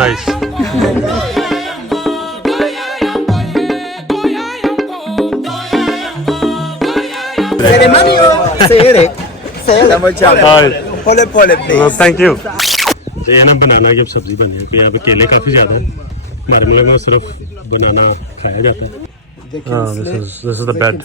nice. Thank you. ये ना बनाना की सब्जी बनी है। यहाँ पे केले काफी ज्यादा है। हमारे मुल्क में सिर्फ बनाना खाया जाता है। This is the bed.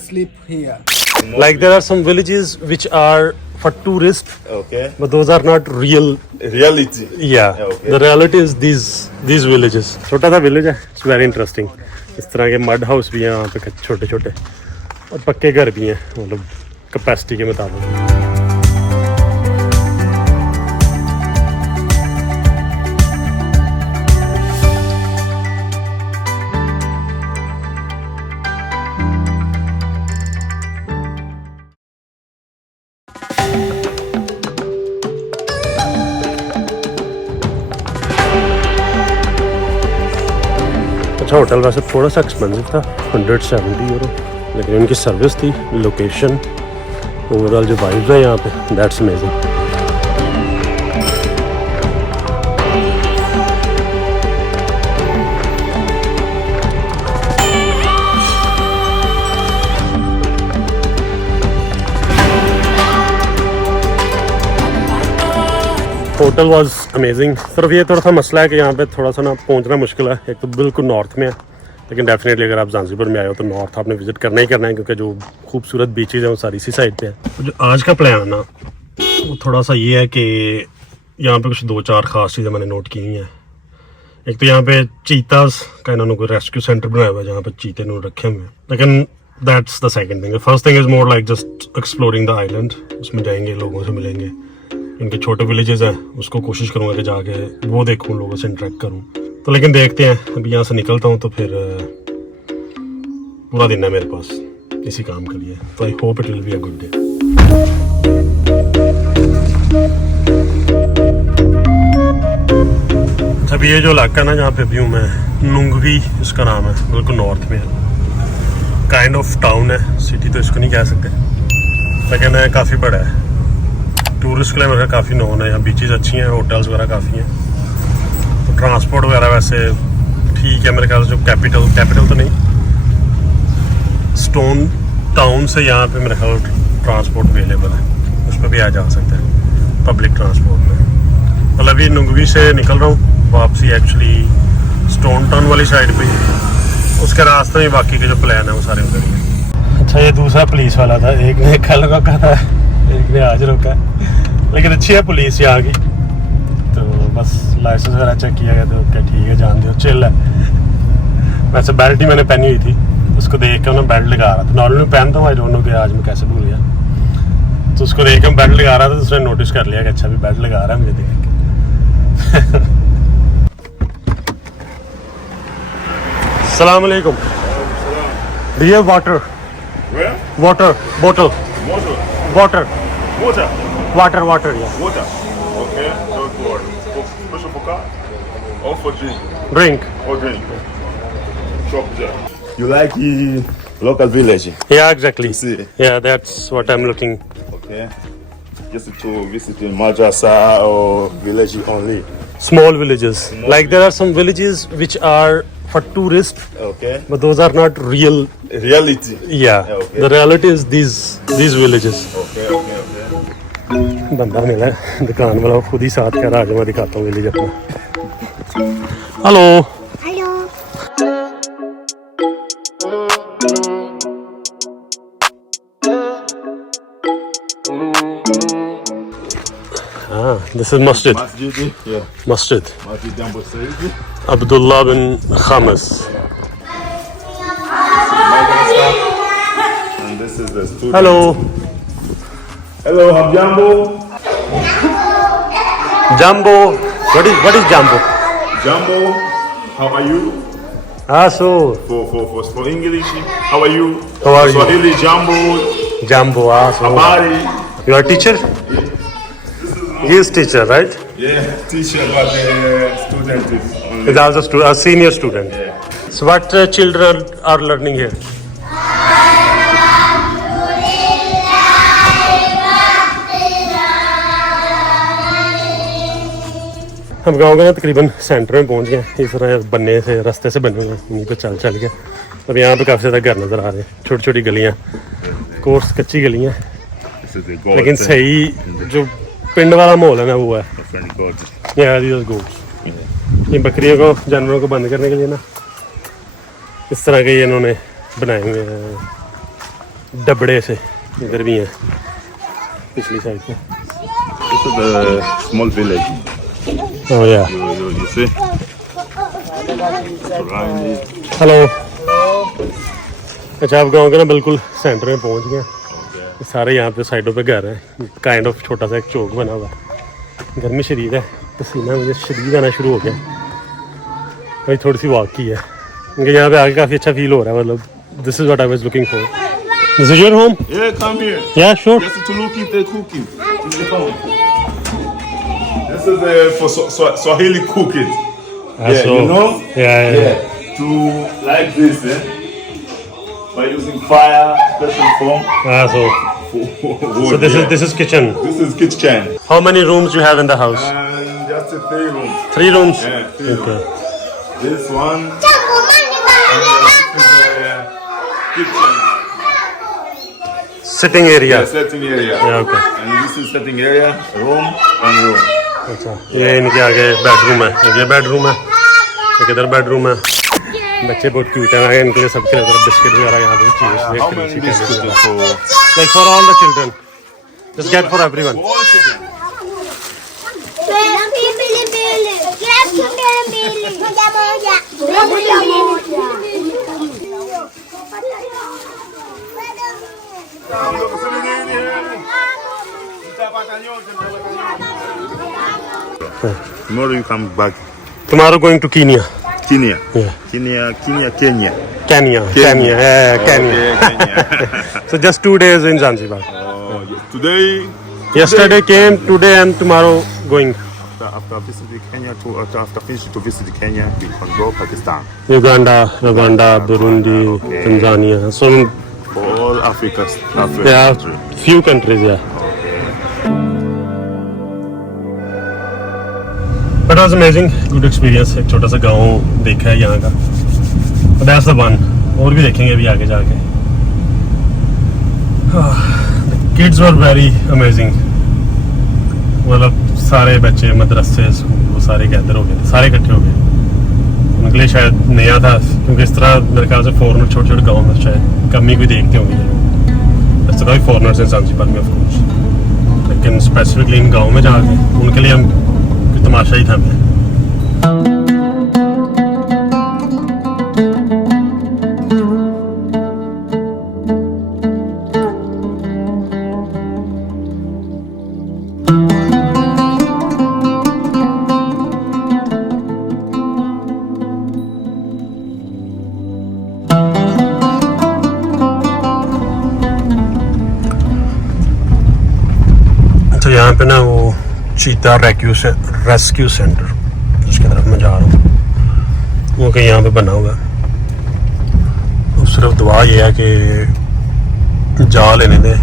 Like there are some villages which are for tourists, Okay. but those are not real. Reality. Yeah, Okay. the reality is these villages. छोटा सा village है, it's very interesting. इस तरह के mud house भी हैं यहाँ पे छोटे छोटे और पक्के घर भी हैं, मतलब कैपेसिटी के मुताबिक। अच्छा होटल वैसे थोड़ा सा एक्सपेंसिव था, 170 यूरो, लेकिन उनकी सर्विस थी, लोकेशन, ओवरऑल जो वाइब्स है यहाँ पे, that's amazing. Hotel was amazing. सिर्फ ये थोड़ा सा मसला है कि यहाँ पे थोड़ा सा ना पहुँचना मुश्किल है। एक तो बिल्कुल नॉर्थ में है, लेकिन डेफिनेटली अगर आप ज़ांज़िबार में आए हो तो नॉर्थ आपने विजिट करना ही करना है, क्योंकि जो खूबसूरत बीचेज हैं वो सारी इसी साइड पे है। जो आज का प्लान है ना वो थोड़ा सा ये है कि यहाँ पे कुछ 2-4 ख़ास चीज़ें मैंने नोट की हुई हैं। एक तो यहाँ पे चीतास का इन्होंने कोई रेस्क्यू सेंटर बनाया हुआ है जहाँ पे चीते इन्होंने रखे हुए हैं, लेकिन that's the second thing. First thing is more like just exploring the island. उसमें जाएंगे, लोगों से मिलेंगे, इनके छोटे विलेजेस हैं, उसको कोशिश करूँगा कि जाके वो देखूँ, लोगों से इंटरेक्ट करूँ। तो लेकिन देखते हैं, अभी यहाँ से निकलता हूँ तो फिर पूरा दिन है मेरे पास इसी काम के लिए, तो I hope it will be a good day. अभी ये जो इलाका है ना जहाँ पे अभी हूँ मैं, नुंगवी इसका नाम है, बिल्कुल नॉर्थ में है। काइंड ऑफ टाउन है, सिटी तो इसको नहीं कह सकते, लेकिन काफ़ी बड़ा है। टूरिस्ट के लिए मेरे काफ़ी नोन है। यहाँ बीचेस अच्छी हैं, होटल्स वगैरह काफ़ी हैं, तो ट्रांसपोर्ट वगैरह वैसे ठीक है मेरे ख्याल से। जो कैपिटल तो नहीं, स्टोन टाउन से यहाँ पे मेरे ख्याल ट्रांसपोर्ट अवेलेबल है, उस पर भी आ जा सकते हैं पब्लिक ट्रांसपोर्ट में। मतलब अभी नुंगवी से निकल रहा हूँ वापसी एक्चुअली स्टोन टाउन वाली साइड पे, उसके रास्ते में बाकी के जो प्लान है वो सारे उधर ही हैं। अच्छा, ये दूसरा पुलिस वाला था, एक ने कल रोका था, एक ने आज रोका है, लेकिन अच्छी है पुलिस यहाँ की। तो बस लाइसेंस वगैरह चेक किया गया तो क्या ठीक है, जान दो, चिल है। वैसे बेल्ट ही मैंने पहनी हुई थी, उसको देख के मैं बेल्ट लगा रहा था। नॉर्मली मैं पहनता हूँ, आई डोंट नो कि आज मैं कैसे भूल गया। तो उसको देख के मैं बेल्ट लगा रहा था, तो उसने नोटिस कर लिया कि अच्छा भी बेल्ट लगा रहा है मुझे देख के। अस्सलाम वालेकुम। Do you have water? Where? Water bottle. Water. Water. Water. Water. Yeah. Water. Okay. Not water. Special for car? Or for drink? Drink. Or drink. Shop there. You like the local village? Yeah, exactly. See. Yeah, that's what I'm looking. Okay. Just to visit in madrasa or village only? Small villages. Like there are some villages which are for tourists, Okay. but those are not real. Reality? Yeah. Okay. The reality is these villages. Okay, okay, okay. बंदा मिला है दुकान वाला, खुद ही साथ कह रहा है, मैं दिखाता हूँ विलेज अपना। Hello. This is masjid. Masjid? Yeah. Masjid. Masjid Jambo Saidi. Abdullah bin Khamis. And this is the student. Hello. Hello, Jambo. Jumbo. What is Jumbo? Jambo, how are you? So. For English, how are you? How are you? Swahili, Jambo. Jambo. So. Habari. You are a teacher? He is teacher, right? Yeah, teacher, but student is only. He's also a senior student. Yeah. So what children are learning here? हम गाँव के ना तकरीबन centre में पहुँच गए। इस तरह बनने से रास्ते से बने हुए हैं, वहीं पे चल चल के। अब यहाँ पे काफ़ी ज़्यादा घर नज़र आ रहे हैं, छोटी छोटी गलियाँ, कोर्स कच्ची गलियाँ, लेकिन सही जो पिंड वाला माहौल है ना वो है। ये बकरियों को, जानवरों को बंद करने के लिए ना इस तरह के ये इन्होंने बनाए हुए हैं डबड़े से। इधर भी हैं पिछली साइड पे। This is a small village. Oh yeah. You see? Hello. अच्छा, आप गाँव के ना बिल्कुल सेंटर में पहुंच गए। सारे यहाँ पे साइडों पे घर हैं, काइंड ऑफ छोटा सा एक चौक बना हुआ है। गर्मी शदीद है, पसीना मुझे शदीद आना शुरू हो गया। भाई थोड़ी सी वॉक की है क्योंकि यहाँ पे आके काफ़ी अच्छा फील हो रहा है। मतलब this is what I was looking for. This is your home? Yeah, come here. Yeah, sure. Just to look at the cooking. This is for Swahili cooking. So, you know? Yeah. To like this, by using fire, special form. So this is kitchen. This is kitchen. How many rooms you have in the house? Just 3 rooms. 3 rooms? Yeah, 3 okay. rooms. This one. Kitchen. Sitting area. Yeah, sitting area. Yeah, okay. And this is sitting area, room and room. अच्छा, ये इनके आगे bedroom है, ये bedroom है, एक इधर bedroom है। बच्चे बहुत क्यूट हैं, इनके लिए सबके लिए बिस्किट वगैरह यहाँ पे चीज़। How many biscuits for? Like for all the children, just get for everyone. All children. Tomorrow you come back. Tomorrow going to Kenya. Kenya. Yeah. Kenya. Kenya. Kenya. So just 2 days in Zanzibar. Today. Yesterday came, today and tomorrow going. After visiting Kenya, after finishing to visit Kenya, we can go Pakistan. Uganda, Burundi, Tanzania. So All Africa. yeah, few countries, yeah. But it was amazing, good experience. एक छोटा सा गांव देखा है यहाँ का। But that's the one. और भी देखेंगे अभी आगे जाके। The kids were very amazing. मतलब सारे बच्चे मदरसे वो सारे गैदर हो गए थे, सारे इकट्ठे हो गए। उनके लिए शायद नया था क्योंकि इस तरह मेरे ख्याल से फॉरेनर छोटे छोटे गाँव में शायद कम ही कोई देखते होंगे। इस तरह फॉरेनर्स हैं ज़ांज़िबार में ऑफ कोर्स, लेकिन स्पेसिफिकली इन गाँव में जाके उनके लिए हम तमाशा ही था। तो यहाँ पे ना वो चीता रेस्क्यू सेंटर जिसकी तरफ मैं जा रहा हूँ वो कहीं यहाँ पे बना हुआ है। और सिर्फ दुआ ये है कि जा लेने दें,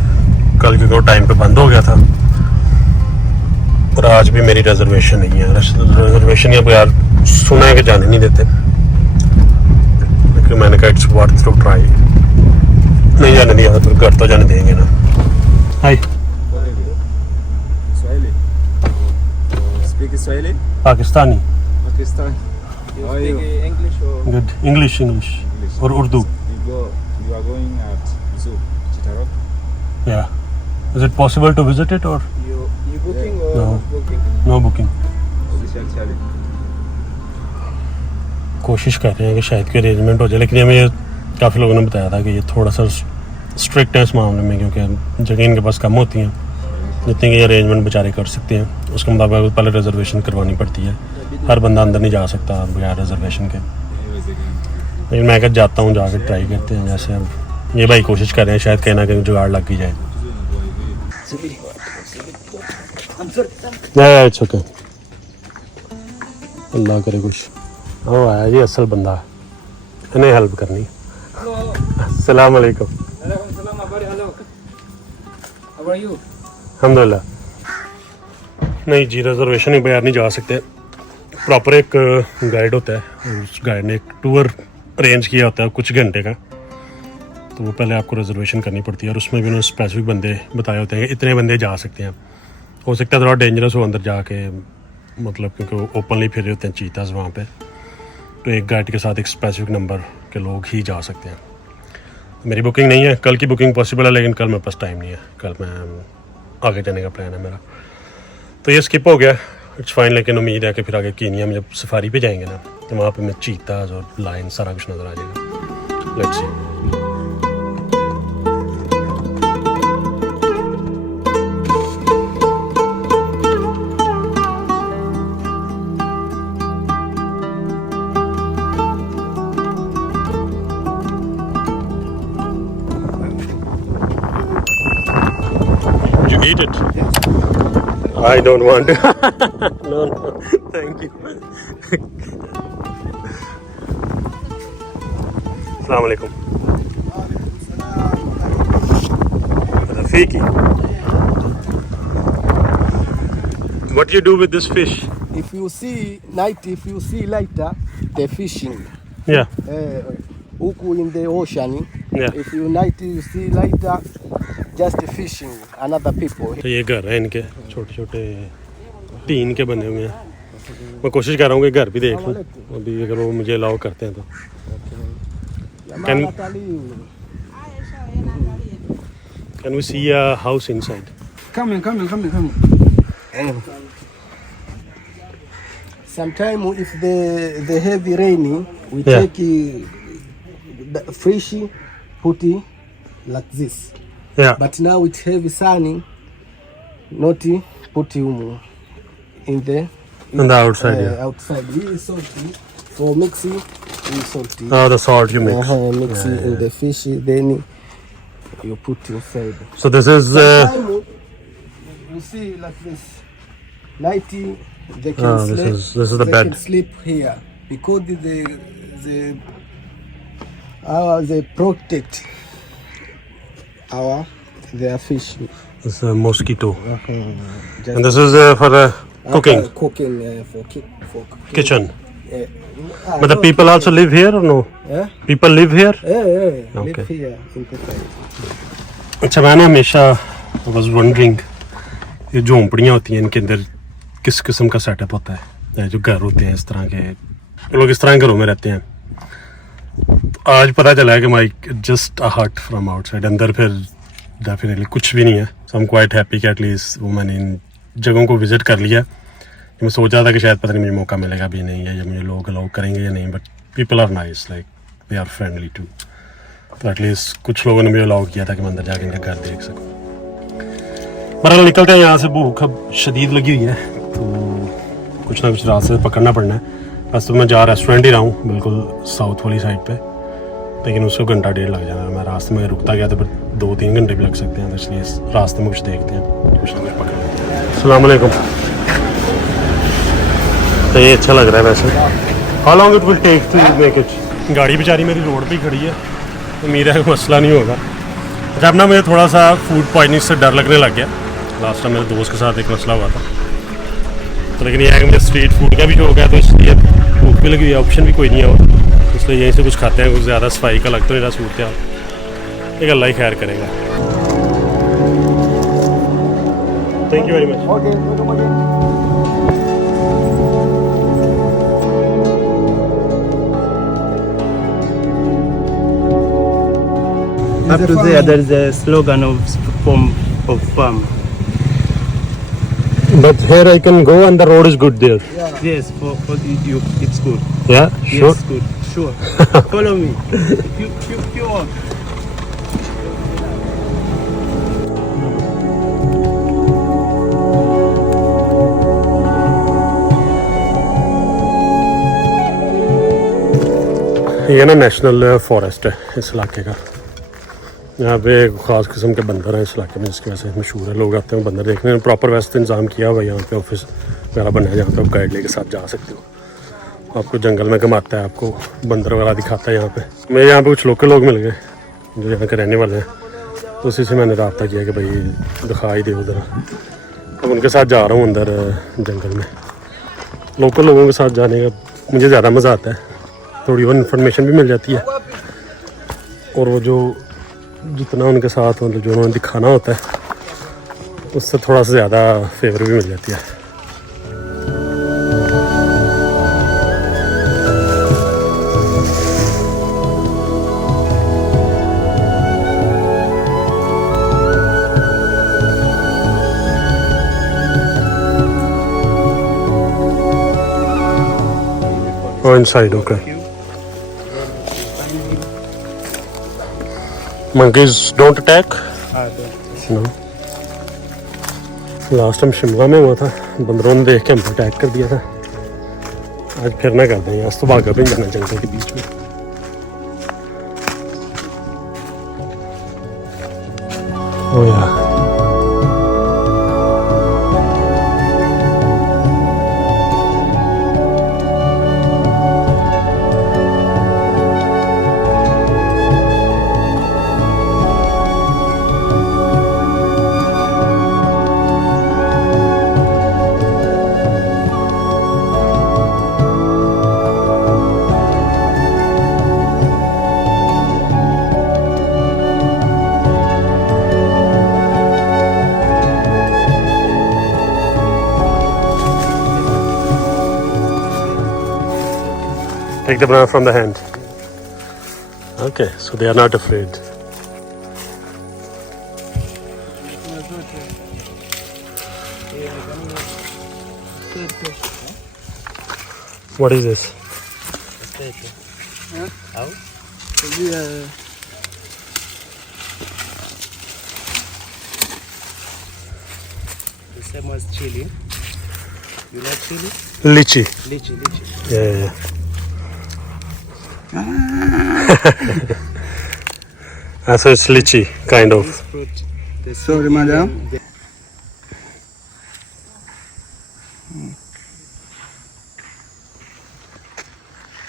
कल क्योंकि वो टाइम पे बंद हो गया था और आज भी मेरी रिजर्वेशन नहीं है। रिजर्वेशन या बगैर सुना है कि जाने नहीं देते, लेकिन मैंने कहा इट्स वर्थ टू ट्राई। नहीं जाने दिया तो घर तो जाने देंगे ना। हाय Swahili? Pakistani. Pakistan. You speak English or? Good. English. Or Urdu. You are going at Zoo, Chitarok? Yeah. Is it possible to visit it or? You booking or No. booking? No booking. Official challenge. कोशिश कर रहे हैं कि शायद कोई arrangement हो जाए, लेकिन हमें काफ़ी लोगों ने बताया था कि ये थोड़ा सा स्ट्रिक्ट है इस मामले में क्योंकि जगह इनके पास कम होती हैं जितने की अरेंजमेंट बेचारे कर सकते हैं। उसके मुताबिक पहले रिजर्वेशन करवानी पड़ती है, हर बंदा अंदर नहीं जा सकता बगैर रिजर्वेशन के। लेकिन मैं कहता जाता हूँ, जाकर ट्राई करते हैं। जैसे अब ये भाई कोशिश कर रहे हैं, शायद कहीं ना कहीं जुगाड़ लग ही जाए। इट्स ओके, अल्लाह करे कुछ। वो आया जी असल बंदा, इन्हें हेल्प करनी। अस्सलाम वालेकुम। अल्हम्दुलिल्लाह। नहीं जी, रिजर्वेशन ही बगैर नहीं जा सकते, प्रॉपर एक गाइड होता है, उस गाइड ने एक टूर अरेंज किया होता है कुछ घंटे का, तो वो पहले आपको रिजर्वेशन करनी पड़ती है और उसमें भी उन्होंने स्पेसिफिक बंदे बताए होते हैं कि इतने बंदे जा सकते हैं। हो सकता है थोड़ा डेंजरस हो अंदर जाके, मतलब क्योंकि वो ओपनली फिर रहे होते हैं चीताज़ वहाँ पे, तो एक गाइड के साथ एक स्पेसिफिक नंबर के लोग ही जा सकते हैं। मेरी बुकिंग नहीं है, कल की बुकिंग पॉसिबल है, लेकिन कल मेरे पास टाइम नहीं है, कल मैं आगे जाने का प्लान है मेरा, तो ये स्किप हो गया, इट्स फाइन। लेकिन उम्मीद है कि फिर आगे कीनिया में जब सफारी पे जाएंगे ना, तो वहाँ पे मैं चीताज़ और लायन सारा कुछ नज़र आ जाएगा। Let's see. Eat it. I don't want to. No, thank you. Assalamu alaikum. Rafiki. What do you do with this fish? If you see later, they're fishing. Yeah. Huku in the ocean. Yeah. If you see later, just fishing another people. तो ये घर है इनके, छोटे छोटे tin के बने हुए हैं। मैं कोशिश कर रहा हूँ कि घर भी देख लूँ अभी, अगर वो मुझे अलाउ करते हैं तो। Can we see a house inside? Come in. Sometimes if the heavy rain, we take the fish, put it like this. Yeah. But now it's heavy sunny, not put in the On the outside, yeah. outside. We is salty for mixing. We salty. Oh, the salt you mix. Mix it in the fish, then you put inside. So this is Sometimes you see like this. Nighty they can sleep. this is the they bed. can sleep here because they protect their fish. this is a mosquito. Just And this is for cooking cooking for kitchen. But But the people also live here or no? Yeah. People live here? Yeah. Okay. Live here in the side. अच्छा, मैं ना हमेशा I was wondering, ये झोंपड़ियाँ होती हैं इनके अंदर किस किस्म का सेटअप होता है, जो घर होते हैं इस तरह के, लोग इस तरह घरों में रहते हैं। तो आज पता चला है कि माई जस्ट अ हट फ्रॉम आउटसाइड, अंदर फिर डेफिनेटली कुछ भी नहीं है। सो आई एम क्वाइट हैप्पी कि एटलीस्ट वो मैंने इन जगहों को विजिट कर लिया। मैं सोच रहा था कि शायद पता नहीं मुझे मौका मिलेगा भी नहीं है, या मुझे लोग अलाउ करेंगे या नहीं, but people are nice, like they are friendly too. तो एटलीस्ट कुछ लोगों ने मुझे अलाउ किया था कि मैं अंदर जाके इनका घर देख सकूँ। बहरहाल निकलते हैं यहाँ से, भूख अब शदीद लगी हुई है, तो कुछ ना कुछ रात से पकड़ना पड़ना है। बस तो मैं जा रेस्टोरेंट ही रहा हूँ बिल्कुल साउथ वाली साइड पे, लेकिन उसको घंटा डेढ़ लग जाना है। मैं रास्ते में रुकता गया तो फिर 2-3 घंटे भी लग सकते हैं, तो इसलिए रास्ते में कुछ देखते हैं, कुछ ना कुछ पकड़ लेते हैं। अस्सलाम वालेकुम। तो ये अच्छा लग रहा है वैसे। How long it will take to make it? गाड़ी बेचारी मेरी रोड पे ही खड़ी है, उम्मीद है कोई मसला नहीं होगा। अच्छा, अब ना मुझे थोड़ा सा फूड पॉइजनिंग से डर लगने लग गया। लास्ट टाइम मेरे दोस्त के साथ एक मसला हुआ था, तो लेकिन यह है कि मुझे स्ट्रीट फूड का भी शौक है, तो इसलिए भूख भी लगी हुई, ऑप्शन भी कोई नहीं है और इसलिए यहीं से कुछ खाते हैं। कुछ ज़्यादा सफाई का लगता है मेरा सूरत हाल, एक अल्लाह ही खैर करेगा। Thank you very much. Up to there is a slogan of farm. But here I can go and the road is good there. Yes, for you, it's good. Yeah, sure. Yes, good. Sure. Follow me. You walk. ये ना national forest है इस इलाके का। यहाँ पे एक ख़ास किस्म के बंदर हैं इस इलाके में, जिसकी वजह से मशहूर है। लोग आते हैं बंदर देखने। प्रॉपर वैसे इंतज़ाम किया हुआ है यहाँ पे, ऑफिस वगैरह बना है जहाँ पे आप गाइड लेके साथ जा सकते हो। आपको जंगल में घुमाता है, आपको बंदर वगैरह दिखाता है यहाँ पे। मेरे यहाँ पे कुछ लोकल लोग मिल गए जो यहाँ के रहने वाले हैं, तो उसी से मैंने रब्ता किया कि भाई दिखा ही दे उधर। अब उनके साथ जा रहा हूँ अंदर जंगल में। लोकल लोगों के साथ जाने का मुझे ज़्यादा मज़ा आता है, थोड़ी और इन्फॉर्मेशन भी मिल जाती है और वो जो जितना उनके साथ मतलब जो उन्होंने दिखाना होता है उससे थोड़ा सा ज़्यादा फेवर भी मिल जाती है। Oh, inside, okay. Monkeys don't attack? No. Last time Shimla में हुआ था, बंदरों ने देख के हमको अटैक कर दिया था। आज फिर ना कर दें, आज तो भागा भी नहीं जाना जंगल के बीच में। ओह यार take the banana from the hand. Okay, so they are not afraid. What is this? The same as chili. You like chili? Lychee. Lychee. Yeah. So it's lychee, kind of. This fruit. Sorry, madam.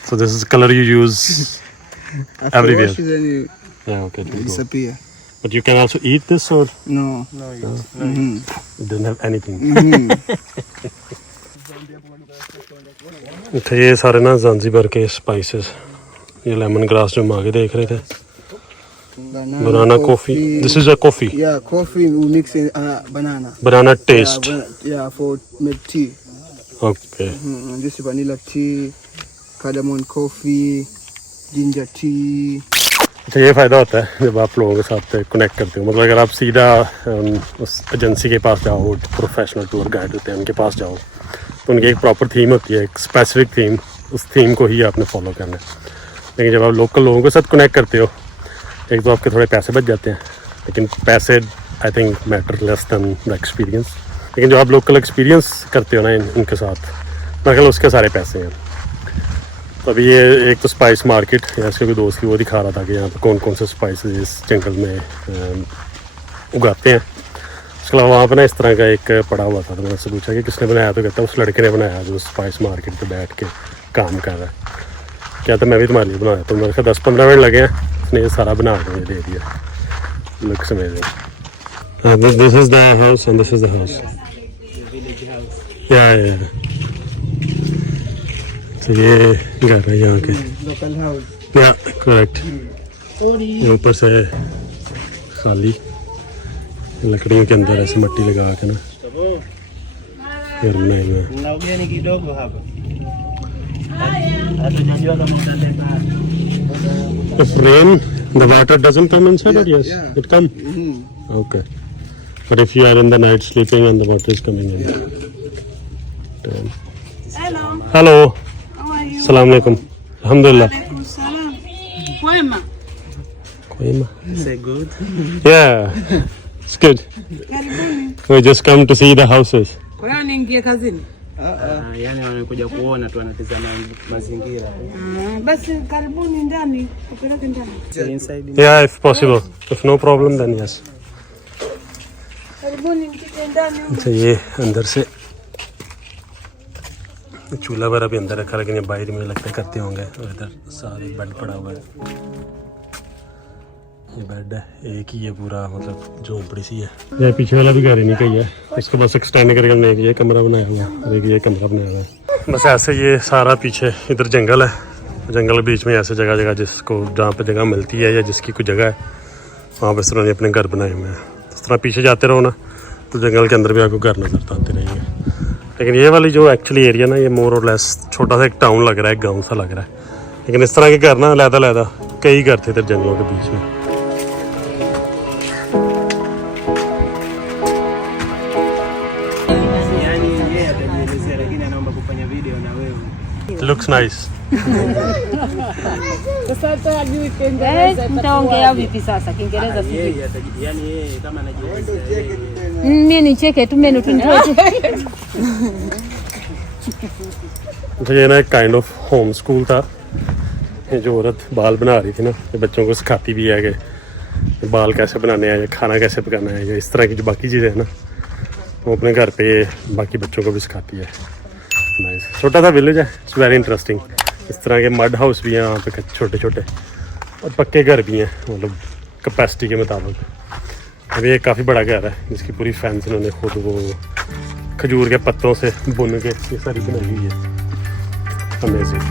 So this is the color you use After everywhere. wash, then you Yeah, okay. it will go. disappear. But you can also eat this or No. it doesn't have anything. तो ये सारे ना Zanzibar के spices, ये lemon grass जो हम आगे देख रहे थे, banana coffee. This is a coffee. Yeah, coffee we mix in banana. Banana taste. Yeah, for make tea. Okay. This is vanilla tea, cardamom coffee, ginger tea. तो ये फ़ायदा होता है जब आप लोगों के साथ कनेक्ट करते हो, मतलब अगर आप सीधा उस एजेंसी के पास जाओ, प्रोफेशनल टूर गाइड होते हैं उनके पास जाओ, तो उनकी एक प्रॉपर थीम होती है, एक स्पेसिफिक थीम, उस थीम को ही आपने फॉलो करना है। लेकिन जब आप लोकल लोगों के साथ कनेक्ट करते हो, एक तो आपके थोड़े पैसे बच जाते हैं, लेकिन पैसे I think matter less than the experience. लेकिन जो आप लोकल एक्सपीरियंस करते हो ना उनके साथ, मेरे ख्याल उसके सारे पैसे हैं। तो अभी ये एक तो स्पाइस मार्केट, ऐसे कोई दोस्त की वो दिखा रहा था कि यहाँ पर कौन कौन से स्पाइसेस इस जंगल में उगाते हैं। उसके अलावा वहाँ पर ना इस तरह का एक पड़ा हुआ था, तो मैंने उससे पूछा कि किसने बनाया, तो कहता है उस लड़के ने बनाया जो स्पाइस मार्केट पे बैठ के काम कर रहा है। क्या तो मैं भी तुम्हारे लिए बनाया, तो मेरे को 10-15 मिनट लगे हैं, उसने ये सारा बना के मुझे दे दिया। Looks amazing. This is the house and this is the house. या तो ये घर है यहाँ के। Local house. या करेक्ट। ऊपर से खाली लकड़ियों के अंदर ऐसे मट्टी लगा के ना घर बनाए हुए हैं। Na ugeni kidogo hapa. Hatujajua kama utaleta. If rain, the water doesn't come inside it? Yes, Yeah. it come? Okay. But if you are in the night sleeping and the water is coming in. Damn. Hello, Hello. how are you? Assalamu alaikum. Alhamdulillah. Alaikum salam. Kwema. Kwema. Say good. Yeah, it's good. Karibuni. We just come to see the houses. Kwa hiyo niingie kazini? Yani wanakuja kuona tu, wanatizama mazingira. Basi karibuni ndani, upeleke ndani. Inside. Yeah, if possible. If no problem, then yes. Karibuni mkije ndani. अच्छा ये अंदर से चूल्हा वगैरह भी अंदर रखा, लेकिन ये बाहर में लगता है करते होंगे। और इधर सारे बेड पड़ा हुआ है, ये बेड है एक ही, ये पूरा मतलब झोंपड़ी सी है। ये पीछे वाला भी घर ही नहीं कही है, इसके पास एक्सटेंड करके हमने एक ये कमरा बनाया हुआ है और एक ये कमरा बनाया हुआ है। बस ऐसे ये सारा पीछे इधर जंगल है, जंगल के बीच में ऐसे जगह जगह जिसको जहाँ पे जगह मिलती है या जिसकी कोई जगह है वहाँ पे इस तरह ने अपने घर बनाए हुए हैं। इस तरह पीछे जाते रहो ना तो जंगल के अंदर भी आपको घर नजर आते रहेंगे। लेकिन ये वाली जो एक्चुअली एरिया ना, ये मोर और लेस छोटा सा एक टाउन लग रहा है, एक गाँव सा लग रहा है। लेकिन इस तरह के घर ना अलग-अलग कई घर थे इधर जंगलों के बीच में। Looks nice. Mtaongea vipi sasa? Kiingereza sijui. Mimi nicheke tu menu tu nitoe. तो ये ना एक काइंड ऑफ होम स्कूल था। ये जो औरत बाल बना रही थी ना, ये बच्चों को सिखाती भी है कि बाल कैसे बनाने हैं या खाना कैसे पकाना है या इस तरह की जो बाकी चीज़ें हैं ना, वो अपने घर पे बाकी बच्चों को भी सिखाती है। नाइस, छोटा सा विलेज है, इट्स वेरी इंटरेस्टिंग। इस तरह के मड हाउस भी हैं यहाँ पे, छोटे छोटे, और पक्के घर भी हैं, मतलब कैपेसिटी के मुताबिक। अभी एक काफ़ी बड़ा घर है जिसकी पूरी फैंस इन्होंने खुद वो खजूर के पत्तों से बुन के ये सारी बनाई हुई है। Amazing,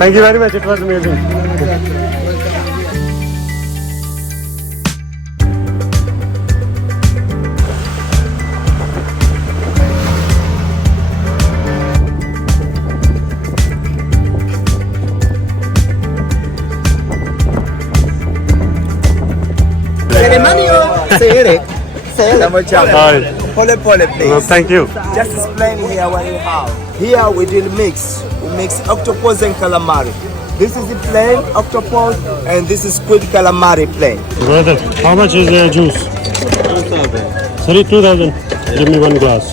thank you very much, it was amazing. Hi. Pole pole, please. Thank you. Just explain here what you have. Here we did mix. We mix octopus and calamari. This is the plain octopus and this is squid calamari plain. Brother, how much is juice? 2,000. Sorry, 2,000. Give me one glass.